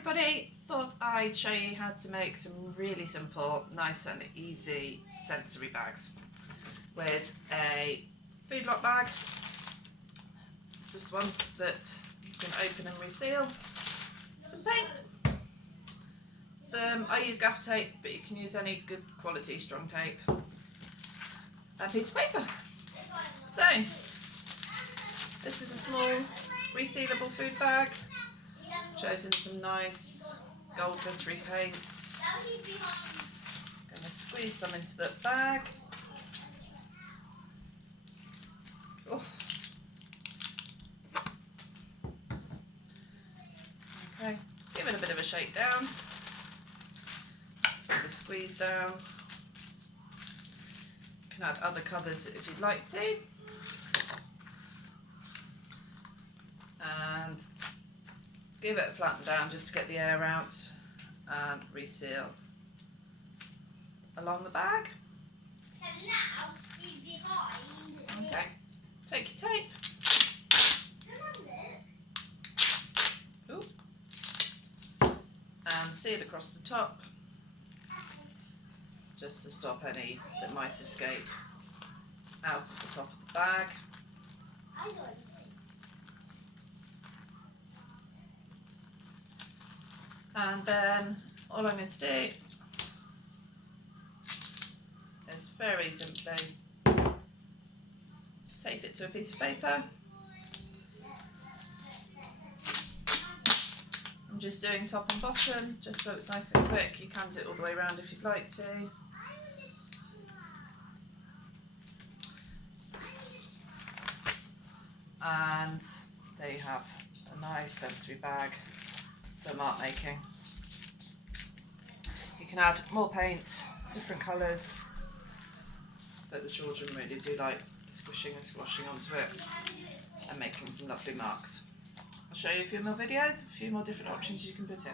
everybody, thought I'd show you how to make some really simple, nice and easy sensory bags with a food lot bag, just ones that you can open and reseal, some paint, I use gaffer tape but you can use any good quality strong tape, a piece of paper. So this is a small resealable food bag. Chosen some nice gold glittery paints. Going to squeeze some into the bag. Oh. Okay, give it a bit of a shake down. Bit of a squeeze down. You can add other colours if you'd like to. And give it a flatten down just to get the air out and reseal along the bag. And now he's behind. Okay, take your tape. Ooh. And seal across the top just to stop any that might escape out of the top of the bag. And then all I'm going to do is very simply tape it to a piece of paper. I'm just doing top and bottom just so it's nice and quick. You can do it all the way around if you'd like to. And there you have a nice sensory bag for mark making. You can add more paint, different colours, but the children really do like squishing and squashing onto it and making some lovely marks. I'll show you a few more videos, a few more different options you can put in.